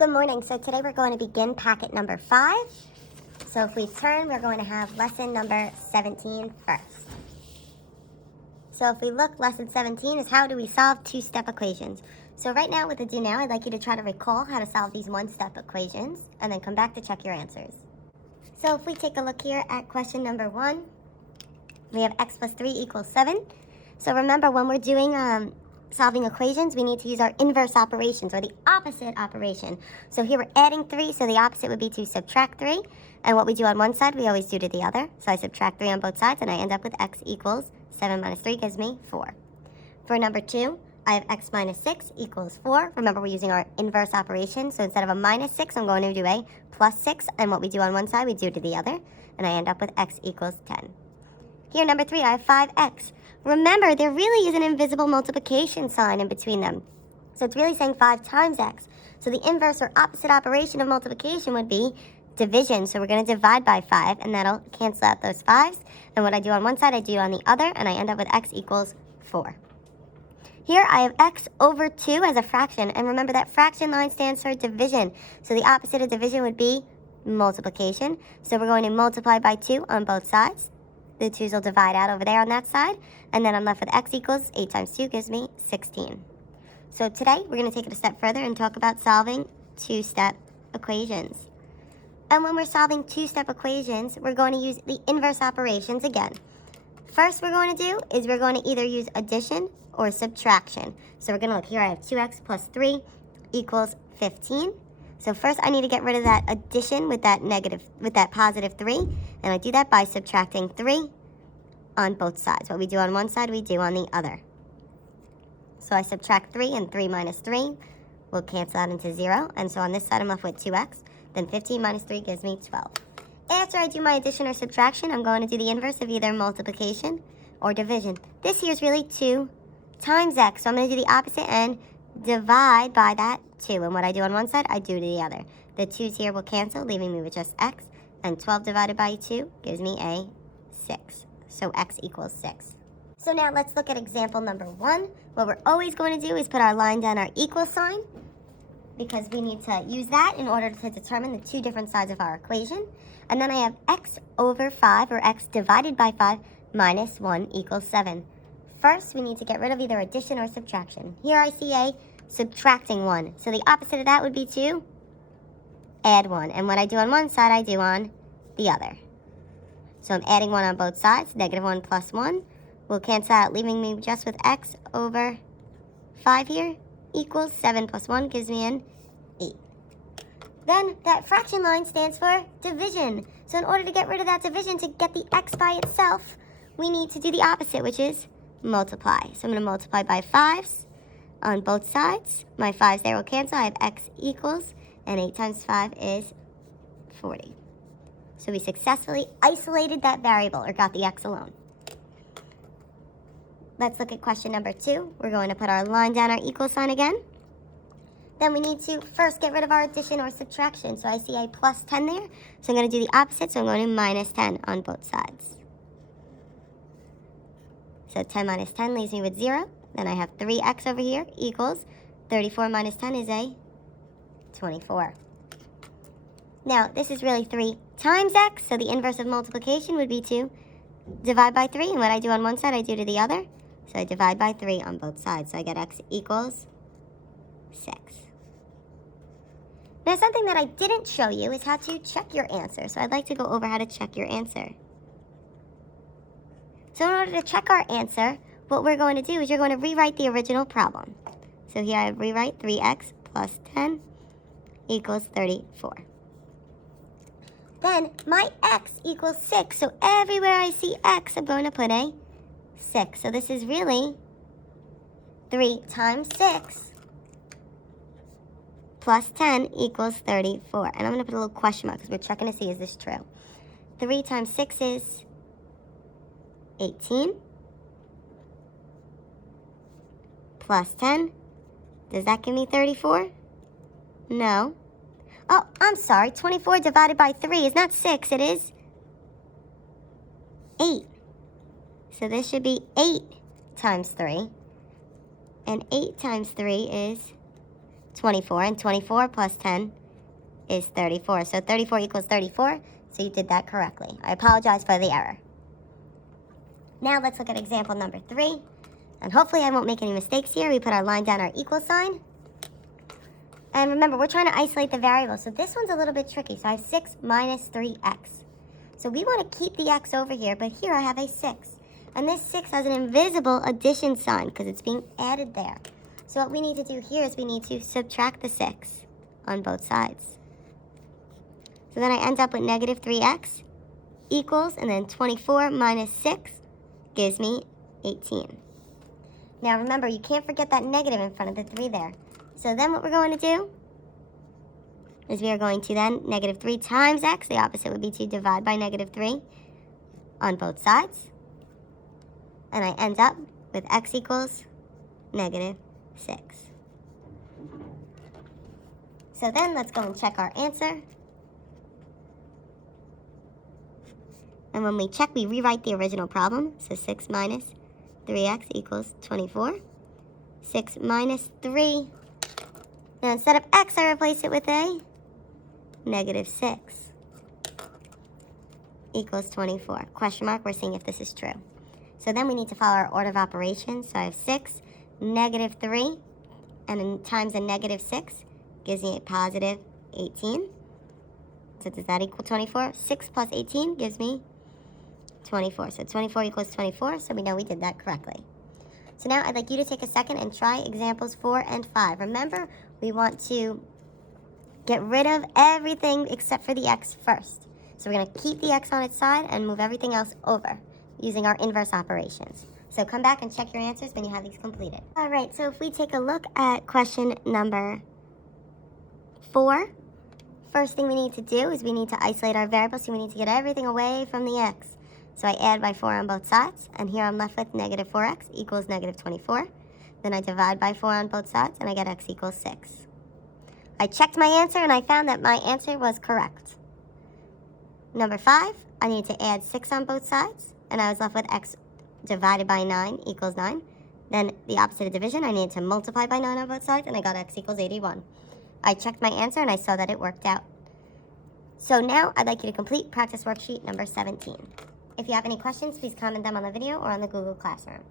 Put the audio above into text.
Good morning. So today we're going to begin packet number 5. So if we turn, we're going to have lesson number 17 first. So if we look, lesson 17 is how do we solve two-step equations. So right now with the do now, I'd like you to try to recall how to solve these one-step equations and then come back to check your answers. So if we take a look here at question number 1, we have x plus 3 equals 7. So remember when we're doing solving equations, we need to use our inverse operations or the opposite operation. So here we're adding 3, so the opposite would be to subtract 3. And what we do on one side, we always do to the other. So I subtract 3 on both sides, and I end up with x equals 7 minus 3 gives me 4. For number 2, I have x minus 6 equals 4. Remember, we're using our inverse operation. So instead of a minus 6, I'm going to do a plus 6. And what we do on one side, we do to the other. And I end up with x equals 10. Here, number 3, I have 5x. Remember, there really is an invisible multiplication sign in between them. So it's really saying 5 times x. So the inverse or opposite operation of multiplication would be division. So we're going to divide by 5, and that'll cancel out those 5s. And what I do on one side, I do on the other, and I end up with x equals 4. Here I have x over 2 as a fraction. And remember, that fraction line stands for division. So the opposite of division would be multiplication. So we're going to multiply by 2 on both sides. The 2's will divide out over there on that side. And then I'm left with x equals 8 times 2 gives me 16. So today, we're going to take it a step further and talk about solving two-step equations. And when we're solving two-step equations, we're going to use the inverse operations again. First we're going to do is we're going to either use addition or subtraction. So we're going to look here. I have 2x plus 3 equals 15. So first I need to get rid of that addition with that positive 3. And I do that by subtracting 3 on both sides. What we do on one side, we do on the other. So I subtract 3, and 3 minus 3 will cancel out into 0. And so on this side, I'm left with 2x. Then 15 minus 3 gives me 12. After I do my addition or subtraction, I'm going to do the inverse of either multiplication or division. This here is really 2 times x. So I'm going to do the opposite and divide by that 2. And what I do on one side, I do to the other. The 2's here will cancel, leaving me with just x. And 12 divided by 2 gives me a 6. So x equals 6. So now let's look at example number 1. What we're always going to do is put our line down our equal sign, because we need to use that in order to determine the two different sides of our equation. And then I have x over 5, or x divided by 5, minus 1 equals 7. First, we need to get rid of either addition or subtraction. Here I see a subtracting 1. So the opposite of that would be to add 1. And what I do on one side, I do on the other. So I'm adding 1 on both sides. Negative 1 plus 1 will cancel out, leaving me just with x over 5 here equals 7 plus 1 gives me an 8. Then that fraction line stands for division. So in order to get rid of that division, to get the x by itself, we need to do the opposite, which is multiply. So I'm going to multiply by 5s on both sides. My 5s there will cancel. I have x equals, and 8 times 5 is 40. So we successfully isolated that variable, or got the x alone. Let's look at question number 2. We're going to put our line down our equal sign again. Then we need to first get rid of our addition or subtraction. So I see a plus 10 there. So I'm going to do the opposite. So I'm going to minus 10 on both sides. So 10 minus 10 leaves me with 0. Then I have 3x over here equals 34 minus 10 is a 24. Now, this is really 3 times x. So the inverse of multiplication would be to divide by 3. And what I do on one side, I do to the other. So I divide by 3 on both sides. So I get x equals 6. Now, something that I didn't show you is how to check your answer. So I'd like to go over how to check your answer. So in order to check our answer, what we're going to do is you're going to rewrite the original problem. So here I rewrite 3x plus 10 equals 34. Then my x equals 6. So everywhere I see x, I'm going to put a 6. So this is really 3 times 6 plus 10 equals 34. And I'm going to put a little question mark because we're checking to see is this true. 3 times 6 is 18 plus 10. Does that give me 34? No. Oh, I'm sorry. 24 divided by 3 is not 6. It is 8. So this should be 8 times 3. And 8 times 3 is 24, and 24 plus 10 is 34. So 34 equals 34, so you did that correctly. I apologize for the error. Now let's look at example number 3, and hopefully I won't make any mistakes here. We put our line down, our equal sign. And remember, we're trying to isolate the variable, so this one's a little bit tricky. So I have 6 minus 3x. So we want to keep the x over here, but here I have a 6. And this 6 has an invisible addition sign because it's being added there. So what we need to do here is we need to subtract the 6 on both sides. So then I end up with negative 3x equals, and then 24 minus 6 gives me 18. Now remember, you can't forget that negative in front of the 3 there. So then what we're going to do is we are going to then negative 3 times x. The opposite would be to divide by negative 3 on both sides. And I end up with x equals negative 6. So then let's go and check our answer. And when we check, we rewrite the original problem. So 6 minus 3x equals 24. 6 minus 3. Now instead of x, I replace it with a negative 6 equals 24. Question mark, we're seeing if this is true. So then we need to follow our order of operations. So I have 6, negative 3, and then times a negative 6 gives me a positive 18. So does that equal 24? 6 plus 18 gives me 24. So 24 equals 24, so we know we did that correctly. So now I'd like you to take a second and try examples 4 and 5. Remember, we want to get rid of everything except for the x first. So we're going to keep the x on its side and move everything else over using our inverse operations. So come back and check your answers when you have these completed. All right, so if we take a look at question number 4, first thing we need to do is we need to isolate our variables, so we need to get everything away from the x. So I add by 4 on both sides, and here I'm left with negative 4x equals negative 24. Then I divide by 4 on both sides, and I get x equals 6. I checked my answer, and I found that my answer was correct. Number 5, I need to add 6 on both sides, and I was left with x divided by 9 equals 9. Then the opposite of division, I needed to multiply by 9 on both sides, and I got x equals 81. I checked my answer, and I saw that it worked out. So now I'd like you to complete practice worksheet number 17. If you have any questions, please comment them on the video or on the Google Classroom.